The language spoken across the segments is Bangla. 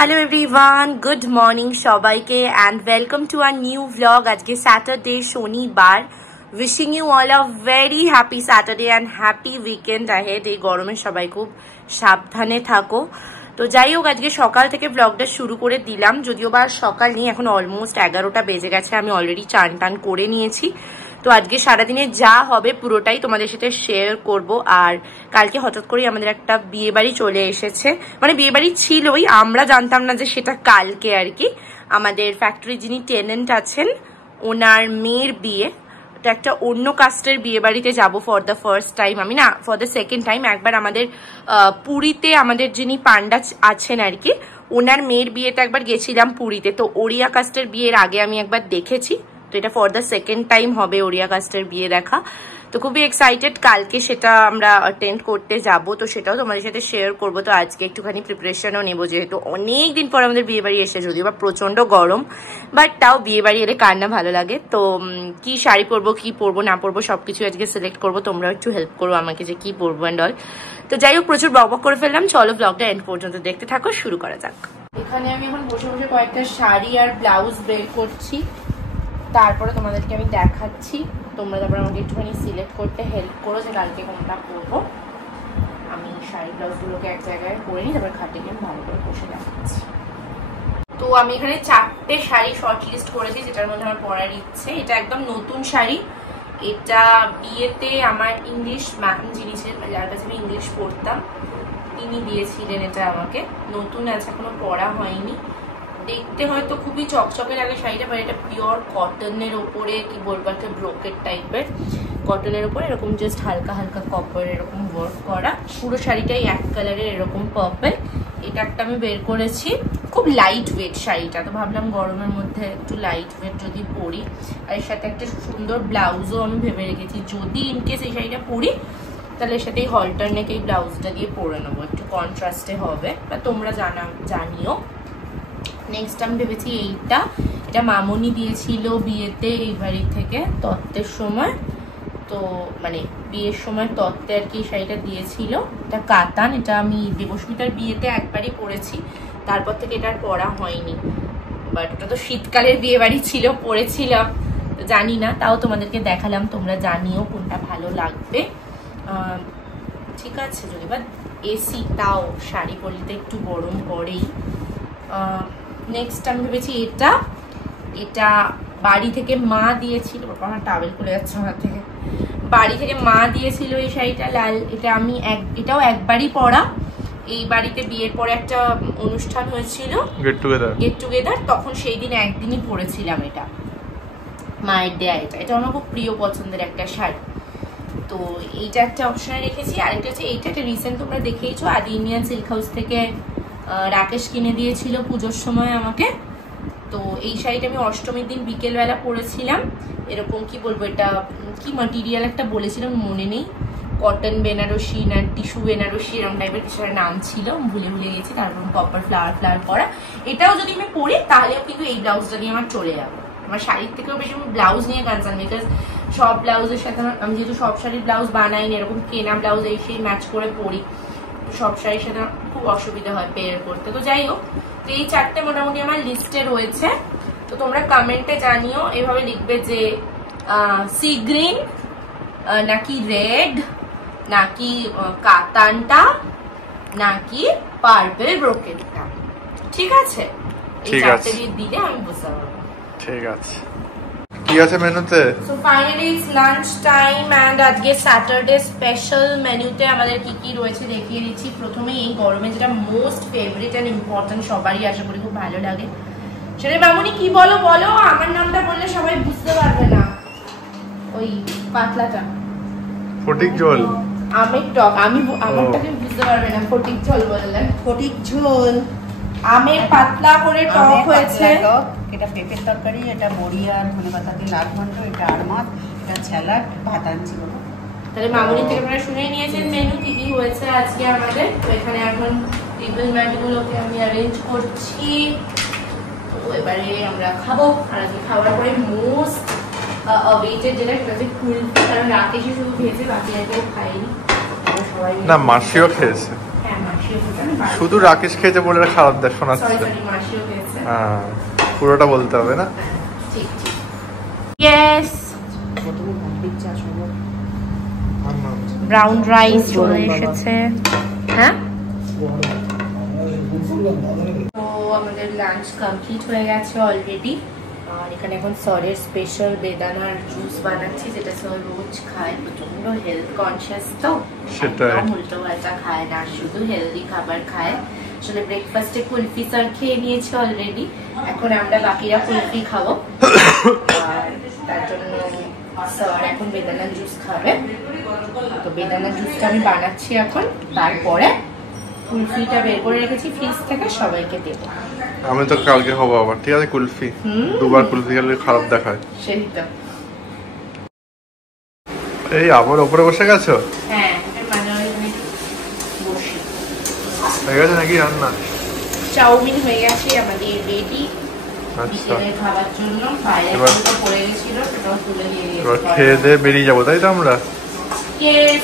Hello everyone, good morning সবাইকে and welcome to our new vlog. আজকে Saturday শনিবার. Wishing you all a very happy Saturday and happy weekend ahead. এই গরমে সবাই খুব সাবধানে থাকো। তো যাই হোক আজকে সকাল থেকে ব্লগটা শুরু করে দিলাম, যদিও বা সকাল নেই, এখন অলমোস্ট 11টা বেজে গেছে। আমি অলরেডি চান টান করে নিয়েছি। তো আজকে সারাদিনে যা হবে পুরোটাই তোমাদের সাথে শেয়ার করব। আর কালকে হঠাৎ করে আমাদের একটা বিয়ে বাড়ি চলে এসেছে, মানে বিয়ে বাড়ি ছিলই, আমরা জানতাম না যে সেটা কালকে আর কি। আমাদের ফ্যাক্টরি যিনি টেনেন্ট আছেন ওনার মেয়ের বিয়ে। তো একটা অন্য কাস্টের বিয়ে বাড়িতে যাবো ফর দ্য ফার্স্ট টাইম, আমি না ফর দ্য সেকেন্ড টাইম। একবার আমাদের পুরীতে আমাদের যিনি পান্ডা আছেন আর কি, ওনার মেয়ের বিয়েতে একবার গেছিলাম পুরীতে। তো ওড়িয়া কাস্টের বিয়ের আগে আমি একবার দেখেছি, তো এটা ফর দ্য সেকেন্ড টাইম হবে ওড়িয়া কাস্টের বিয়ে দেখা। তো খুবই এক্সাইটেড, কালকে সেটা আমরা অ্যাটেন্ড করতে যাব, তো সেটাও তোমাদের সাথে শেয়ার করব। তো আজকে একটুখানি প্রিপারেশনও নেবো, যেহেতু অনেক দিন পর আমাদের বিয়ে বাড়ি এসে, যদিও বা প্রচন্ড গরম, বাট তাও বিয়ে বাড়ি এলে কার না ভালো লাগে। তো কি শাড়ি পরবো, কি পরবো না পরবো সবকিছু আজকে সিলেক্ট করবো। তোমরাও একটু হেল্প করবো আমাকে যে কি পরবো অ্যান্ড অল। তো যাই হোক প্রচুর বকবক করে ফেললাম, চলো ব্লগটা এন্ড পর্যন্ত দেখতে থাকো, শুরু করা যাক। এখানে আমি এখন বসে বসে কয়েকটা শাড়ি আর ব্লাউজ বের করছি, তারপরে তোমাদেরকে আমি দেখাচ্ছি। তোমরা তারপরে আমাকে একটুখানি সিলেক্ট করতে হেল্প করো যে কালকে কোনটা করবো। আমি শাড়ি ব্লাউজগুলোকে এক জায়গায় করে নিই, তারপরে খাটে গিয়ে ভালো করে বসে দেখাচ্ছি। তো আমি এখানে 4টে শাড়ি শর্ট লিস্ট করেছি, যেটার মধ্যে আমার পরার ইচ্ছে। এটা একদম নতুন শাড়ি, এটা বিয়েতে আমার ইংলিশ ম্যাম যিনি ছিলেন, যার কাছে আমি ইংলিশ পড়তাম, তিনি দিয়েছিলেন এটা আমাকে। নতুন আছে, এখনো পরা হয়নি। দেখতে হয়তো খুবই চকচকে লাগে শাড়িটা, বাট এটা পিওর কটনের ওপরে, কি বলবো, একটা ব্রোকেট টাইপের কটনের ওপরে এরকম জাস্ট হালকা হালকা কপার এরকম ওয়ার্ক করা। পুরো শাড়িটাই এক কালারের এরকম পার্পল। এটা একটা আমি বের করেছি, খুব লাইট ওয়েট শাড়িটা, তো ভাবলাম গরমের মধ্যে একটু লাইট ওয়েট যদি পরি। আর এর সাথে একটা সুন্দর ব্লাউজও আমি ভেবে রেখেছি, যদি ইনকেস এই শাড়িটা পরি তাহলে এর সাথে এই হলটার নেক এই ব্লাউজটা দিয়ে পরে নেবো, একটু কন্ট্রাস্টে হবে, বা তোমরা জানিও। নেক্সট আমি ভেবেছি এটা মামনি দিয়েছিল বিয়েতে এই বাড়ি থেকে তত্ত্বের সময়, তো মানে বিয়ের সময় তত্ত্বে আর কি শাড়িটা দিয়েছিল। এটা কাতান, এটা আমি দেবস্মিতার বিয়েতে একবারই পরেছি, তারপর থেকে এটা আর পরা হয়নি। বাট ওটা তো শীতকালের বিয়ে বাড়ি ছিল, পরেছিলাম, তো জানি না, তাও তোমাদেরকে দেখালাম, তোমরা জানিও কোনটা ভালো লাগবে। ঠিক আছে, যদি বা এসি, তাও শাড়ি পরলে একটু গরম পরেই। নেক্সট আমি ভেবেছি এটা বাড়ি থেকে মা দিয়েছিল, আমার টাওয়েল খুলে যাচ্ছে আমার থেকে, বাড়ি থেকে মা দিয়েছিল এই শাড়িটা লাল। এটাও একবারই পরা, এই বাড়িতে বিয়ের পরে একটা অনুষ্ঠান হয়েছিল, গেট টুগেদার, তখন সেই দিন একদিনই পরেছিলাম এটা, মায়ের দেয়া। এটা আমার খুব প্রিয় পছন্দের একটা শাড়ি, তো এইটা একটা অপশনে রেখেছি। আরেকটা হচ্ছে এইটা রিসেন্ট তোমরা দেখেইছো, আদি ইন্ডিয়ান সিল্ক হাউস থেকে রাকেশ কিনে দিয়েছিল পুজোর সময় আমাকে। তো এই শাড়িটা আমি অষ্টমীর দিন বিকেলবেলা পরেছিলাম। এরকম কি বলবো, এটা কি মাটেরিয়াল একটা বলেছিলাম মনে নেই, কটন বেনারসি না টিস্যু বেনারসি এরকম টাইপের কিছু নাম ছিল, ভুলে গেছি। তারপর কপার ফ্লাওয়ার করা। এটাও যদি আমি পরি তাহলেও কিন্তু এই ব্লাউজটা নিয়ে আমার চলে যাবে। আমার শাড়ির থেকেও বেশি আমি ব্লাউজ নিয়ে কনসার্ন, বিকজ সব ব্লাউজের সাথে আমি যেহেতু সব শাড়ির ব্লাউজ বানাই না, এরকম কেনা ব্লাউজ এই সেই ম্যাচ করে পরি, সব শাড়ির সাথে খুব অসুবিধা হয় পেয়ার করতে। তো যাই হোক, তো এই 4টে মোটামুটি আমার লিস্টে রয়েছে। তো তোমরা কমেন্টে জানিও, এভাবে লিখবে যে সি গ্রিন নাকি রেড নাকি কাতানটা নাকি পার্পল ব্রোকেটটা। ঠিক আছে, এই 4টে দিলে আমি বুঝতে পারবো। ঠিক আছে, কি আছে মেনুতে? So finally it's lunch time and আজকে স্যাটারডে স্পেশাল মেনুতে আমাদের কি কি রয়েছে দেখিয়ে দিচ্ছি। প্রথমে এই গরমে যেটা মোস্ট ফেভারিট এন্ড ইম্পর্টেন্ট, সবারই আশা করি খুব ভালো লাগে, সেটা মামুনি কি বলো, আমার নামটা বললে সবাই বুঝতে পারবে না। ওই পাতলাটা ফটিক ঝোল, আমের টক, আমারটাকে বুঝতে পারবে না, ফটিক ঝোল বললে। ফটিক ঝোল আমের পাতলা করে টক হয়েছে, এটা পেঁপের তরকারি, এটা বড়ি আর ধনেপাতা দিয়ে লাল ঘন্ট, এটা আর মাছ, এটা স্যালাড, ভাত আনছি। তাহলে মামুনি থেকে আপনারা শুনে নিয়েছেন মেনু কি কি হয়েছে আজকে আমাদের। তো এখানে এখন টেবিল ম্যাটগুলোকে আমি অ্যারেঞ্জ করছি, তো এবারে আমরা খাবো। আর আজকে খাওয়ার পরে মোস্ট ওয়েটেড যেটা, সেটা হচ্ছে কুলফি, কারণ রাতে এসে শুধু খেয়েছে, বাকি আর কেউ খায়নি। সবাই না মাসিও খেয়েছে, হ্যাঁ মাসি শুধু রাকেশ খেয়েছে বলে খারাপ দেখ শোনাচ্ছে। হ্যাঁ, পুরোটা বলতে হবে না। ইয়েস, ব্রাউন রাইস চলে এসেছে। হ্যাঁ, তো আমাদের লাঞ্চ কমপ্লিট হয়ে গেছে অলরেডি। আর এখানে এখন স্যারের স্পেশাল বেদানার জুস বানাচ্ছি, যেটা স্যার রোজ খায়। প্রচন্ড হেলথ কনসিয়াস, তো একদম উল্টো পাল্টা খায় না, শুধু হেলদি খাবার খায়। আসলে ব্রেকফাস্টে কুলফি স্যার খেয়ে নিয়েছে অলরেডি, এখন আমরা বাকিরা কুলফি খাবো। আর তার জন্য স্যার এখন বেদানা জুস খাবে। তো বেদানা জুসটা আমি বানাচ্ছি এখন, তারপরে কুলফিটা বের করে রেখেছি ফ্রিজ থেকে, সবাইকে দেবো। আমি তো কালকে হবো আবার, ঠিক আছে? কুলফি দুবার কুলফি খেলে খারাপ দেখায়। সেই তো। এই আবার উপরে বসে গেছো? হ্যাঁ, বসে হয়ে গেছে নাকি রান্না? চাউমিন হয়ে গেছে আমাদের রেডি আচ্ছা, খাবার জন্য। বাইরে পড়ে গেছিল, সেটাও তুলে দিয়ে এবার খেয়ে দিয়ে বেরিয়ে যাবো, তাই তো? আমরা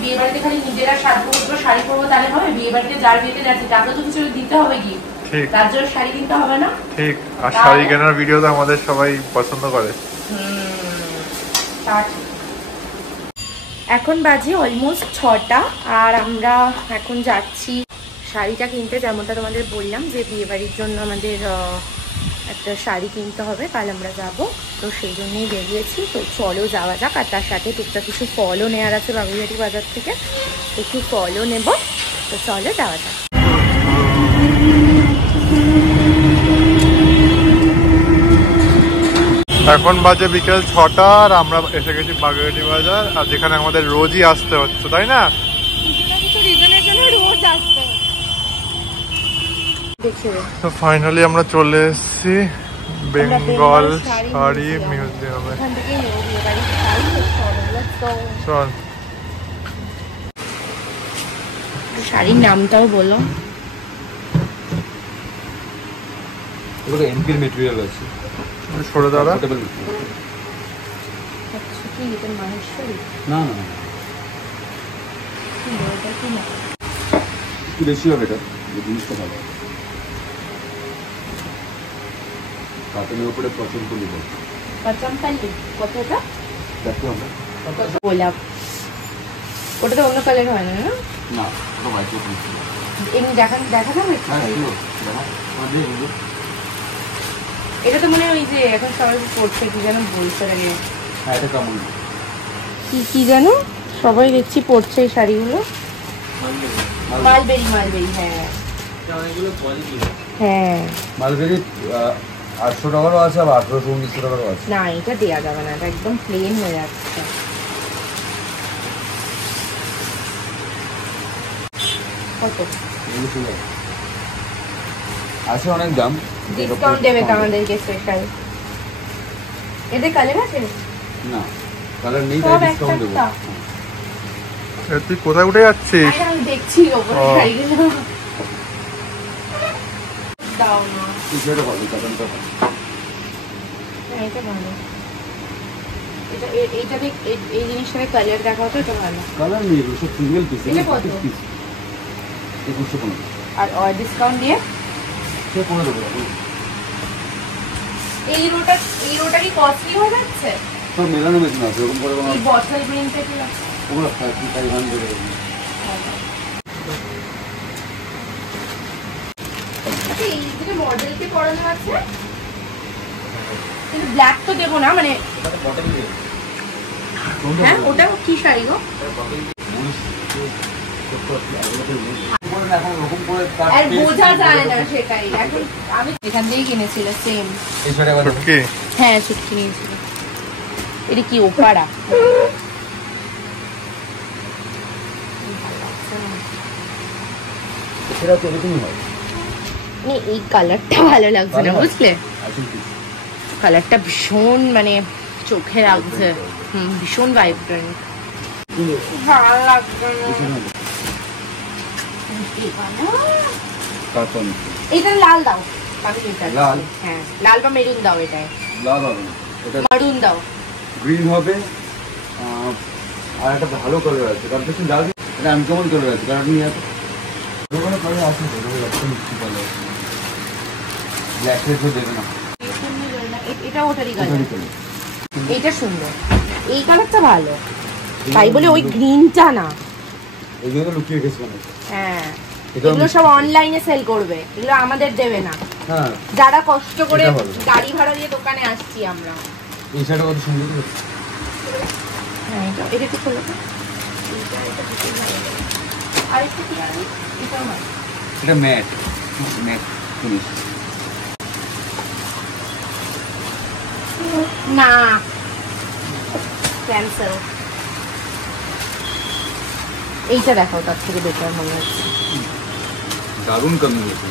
বিয়ে বাড়িতে খালি নিজেরা সাজগোজ শাড়ি পরবো তাহলে হবে? বিয়ে বাড়িতে যার বিয়েতে যাচ্ছে তাকে তো কিছু দিতে হবে, কি তার জন্য শাড়ি কিনতে হবে না? ঠিক। আর শাড়ি কেনার ভিডিও তো আমাদের সবাই পছন্দ করে। এখন বাজে অলমোস্ট 6টা, আর আমরা এখন যাচ্ছি শাড়িটা কিনতে। যেমনটা তোমাদের বললাম যে বিয়ে বাড়ির জন্য আমাদের একটা শাড়ি কিনতে হবে, কাল আমরা যাব, তো সেই জন্যই বেরিয়েছি। তো চলো যাওয়া যাক। আর তার সাথে টুকটাক কিছু ফলও নেওয়ার আছে বাগুইহাটি বাজার থেকে, একটু ফলও নেব। তো চলো যাওয়া যাক। এখন বাজে বিকেল 6টা, আর আমরা এসে গেছি বাগুইহাটি বাজার, আর যেখানে আমাদের রোজই আসতে হচ্ছে, তাই না? তো ফাইনালি আমরা চলে এসেছি বেঙ্গল শাড়ি মিউজিয়ামে। চল, শাড়ির নামটাও বলো। এমপির মেটেরিয়াল আছে, সরে দাঁড়া। না না একটু বেশি হবে, এটা জিনিসটা ভালো। কাটনের উপরে পছন্দ নিব, কতটা দেখো আমরা গোলাপ, ওটা তো অন্য কালার হয় না? না, ওটা হোয়াইট রকম ছিল। এমনি দেখা যাবে? হ্যাঁ ছিল, দেখা আমাদের এগুলো। এটা তো মনে হয় ওই যে এখন সবাই পড়ছে, কি যেন বলছে আগে। হ্যাঁ, এটা কেমন কি জানো, সবাই দেখছি পড়ছে এই শাড়িগুলো। মালবেরি, হ্যাঁ হ্যাঁ, মালবেরি 800 টাকারও আছে, আবার 1800-1900 টাকারও আছে। না, এটা দেওয়া যাবে না, এটা একদম প্লেন হয়ে যাচ্ছে। কত আছে? অনেক দাম। ডিসকাউন্ট দেবে তো আমাদেরকে স্পেশাল। এদের কালার আছে? না, কালার নেই, তাই ডিসকাউন্ট দেবো। তুই কোথায় উঠে যাচ্ছিস? আমি দেখছি ওপরে শাড়িগুলো। দাও না, এটা ভালো, কালারটা এটা ভালো। এইটা দেখ, এই জিনিসটার কালার দেখাও তো, এটা ভালো। কালার নেই, সব সিঙ্গেল পিস। এটা কত? 2150। আর ডিসকাউন্ট দিয়ে সে 15 টাকা। এই রোটা কি কস্টলি হয়ে যাচ্ছে? তো মেলানো মেশিন আছে, এরকম করে এই বটল প্রিন্টে কি আছে? ওগুলো 500 টাকা। আচ্ছা, এই যে মডেলকে পরানো আছে, কিন্তু ব্ল্যাক তো দেবো না, মানে হ্যাঁ, ওটা কি শাড়ি গো? আর বোঝা যায় না সেটাই। এখন আমি এখান থেকেই কিনেছিল সেম। হ্যাঁ, ছুটকি নিয়েছিল। এটা কি ওপারা? এই কালারটা ভালো লাগছে না, বুঝলে? কালারটা ভীষণ মানে চোখে লাগছে, ভীষণ ভাইব্রেন্ট, ভালো লাগছে না। এটা লাল দাও, লাল? হ্যাঁ, লাল বা মেরুন দাও। এটাই লাল হবে না, এটা মারুন দাও। গ্রিন হবে। আর একটা ভালো কালার আছে, কারণ লাল এটা আনকমন কালার আছে, কারণ আমি দোকানে করে আছে ব্ল্যাক রেড দেবে না, এটা ওটারই কালার, এইটা সুন্দর, এই কালারটা ভালো, তাই বলে ওই গ্রিনটা না, এগুলো তো লুকিয়ে রেখেছি মানে। হ্যাঁ এগুলো সব অনলাইনে সেল করবে, এগুলো আমাদের দেবে না। হ্যাঁ যারা কষ্ট করে গাড়ি ভাড়া দিয়ে দোকানে আসছি আমরা। এই শাড়িটা কত সুন্দর। হ্যাঁ এটা একটু খোলো তো, আর একটু কি আছে, এটাও না, এটা ম্যাট ম্যাট ফিনিশ না, ক্যান্সেল। এইটা দেখাও, তার থেকে বেটার মনে হচ্ছে। দারুণ কম্বিনেশন।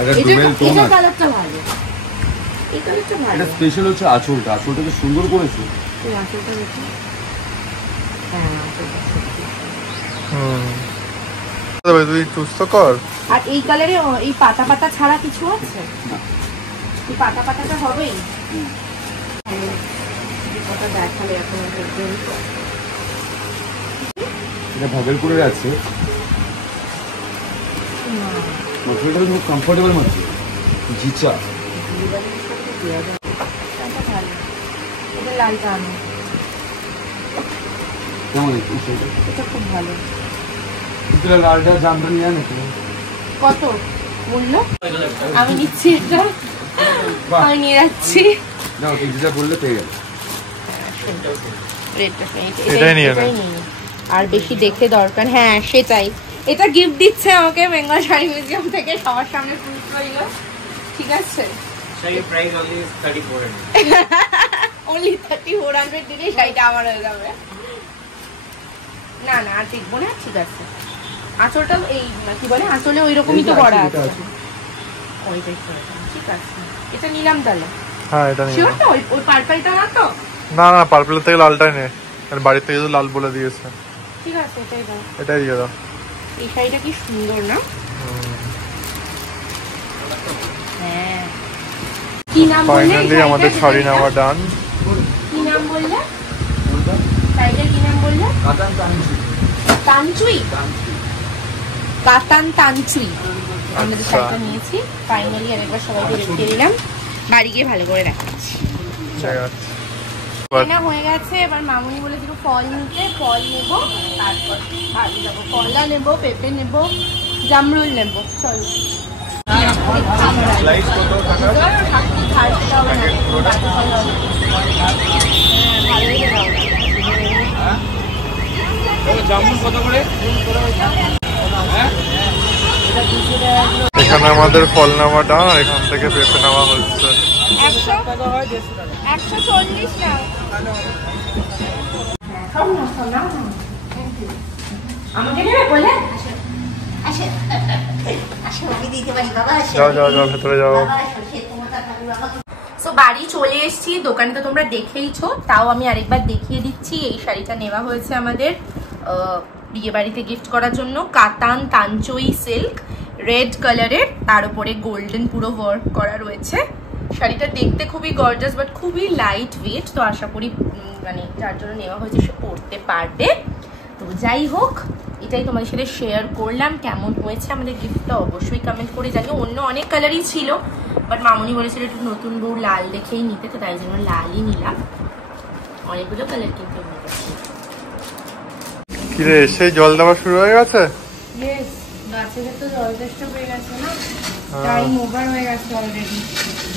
এটা এটা ডুয়েল টোন আছে, কালারটা ভালো, এই কালারটা ভালো। এটা স্পেশাল হচ্ছে আঁচলটা, আঁচলটাকে সুন্দর করেছে। এই আঁচলটা দেখো, হ্যাঁ আঁচলটা তুই চুজ তো কর। আর এই কালারে এই পাতা পাতা ছাড়া কিছু আছে না, এই পাতা পাতাটা হবেই। ওটা দেখালে এখন এটা ভাবেল করে আছে, মশলাটা খুব কমফোর্টেবল মাত্র জিচা। এটা লালটা আনো, কেমন এটা খুব ভালো। লালটা জামটা নিয়ে আনে কত মূল্য? আমি নিচ্ছি এটা, আমি নিয়ে যাচ্ছি। না যেটা বললে পেয়ে গেল, এটাই নিয়ে আর বেশি দেখে দরকার। হ্যাঁ সেটাই, এটা গিফট দিচ্ছে আমাকে বেঙ্গল শাড়ি মিউজিয়াম থেকে, সবার সামনে প্রুফ রইল। ঠিক আছে, শাড়ির প্রাইস অনলি 3400, অনলি 3400 দিলে শাড়িটা আমার হয়ে যাবে। না না আর দেখবো না, ঠিক আছে। আঁচলটা এই কি বলে, আঁচলে ওই রকমই তো করা আছে, ওইটাই ঠিক আছে। এটা নিলাম তাহলে। হ্যাঁ এটা নিলাম। তো ওই পার্পলটা না তো? না না পার্পল থেকে লালটাই নে, কারণ বাড়ি থেকে তো লাল বলে দিয়েছে। ঠিক আছে এটাই দাও, এটাই দিয়ে দাও। এই শাড়িটা কি সুন্দর না? হ্যাঁ কি নাম বললে? ফাইনালি আমাদের শাড়ি নেওয়া ডান। কি নাম বললে শাড়িটার, কি নাম বললে? কাতান তানচুই, কাতান তানচুই। আমরা তো শাড়িটা নিয়েছি ফাইনালি, আরেকবার সবাইকে দেখতে দিলাম, বাড়ি গিয়ে ভালো করে দেখাচ্ছি। কেনা হয়ে গেছে, এবার মামুনি বলেছিল ফল নিতে, ফল নেব, তারপর বাড়ি যাবো। কলা নেব, পেঁপে নেব, জামরুল নেব, চলো। এখানে আমাদের ফল নেওয়া ডান, আর এখান থেকে পেঁপে নেওয়া হচ্ছে। 140 না, আমাকে নেবে বলে? যাও যাও যাও ভেতরে যাও। সো বাড়ি চলে এসেছি, দোকানটা তোমরা দেখেইছো, তাও আমি আরেকবার দেখিয়ে দিচ্ছি। এই শাড়িটা নেওয়া হয়েছে আমাদের বিয়ে বাড়িতে গিফট করার জন্য, কাতান তানচুই সিল্ক, রেড কালারের, তার উপরে গোল্ডেন পুরো ওয়ার্ক করা রয়েছে। শাড়িটা দেখতে খুবই গর্জাস বাট খুবই লাইট ওয়েট, তো আশা করি মানে যার জন্য নেওয়া হয়েছে সে পরতে পারবে। তো যাই হোক, এটাই তোমাদের সাথে শেয়ার করলাম। কেমন হয়েছে আমাদের গিফটটা অবশ্যই কমেন্ট করে জানিও। অন্য অনেক কালারই ছিল, বাট মামুনি বলেছিল একটু নতুন বউ লাল দেখেই নিতে, তো তাই জন্য লালই নিলাম। অনেকগুলো কালার কিন্তু কিরে সেই জল দেওয়া শুরু হয়ে গেছে? গাছের তো জল চেষ্টা হয়ে গেছে না, টাইম ওভার হয়ে গেছে অলরেডি।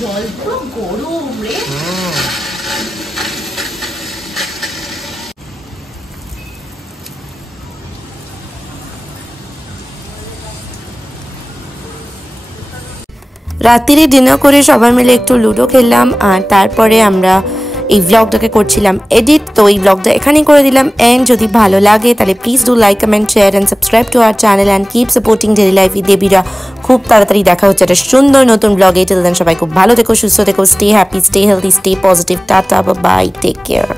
জল তো গরম রে। রাত্রিরে ডিনার করে সবাই মিলে একটু লুডো খেললাম, আর তারপরে আমরা এই ব্লগটাকে করছিলাম এডিট। তো এই ব্লগটা এখানেই করে দিলাম এন্ড। যদি ভালো লাগে তাহলে please do like, comment, share and subscribe to our channel and keep supporting daily life with Debira. খুব তাড়াতাড়ি দেখা হচ্ছে একটা সুন্দর নতুন ব্লগে। টিল দেন সবাই খুব ভালো থেকো, সুস্থ থেকো, stay happy, stay healthy, stay positive. Tata, bye, take care.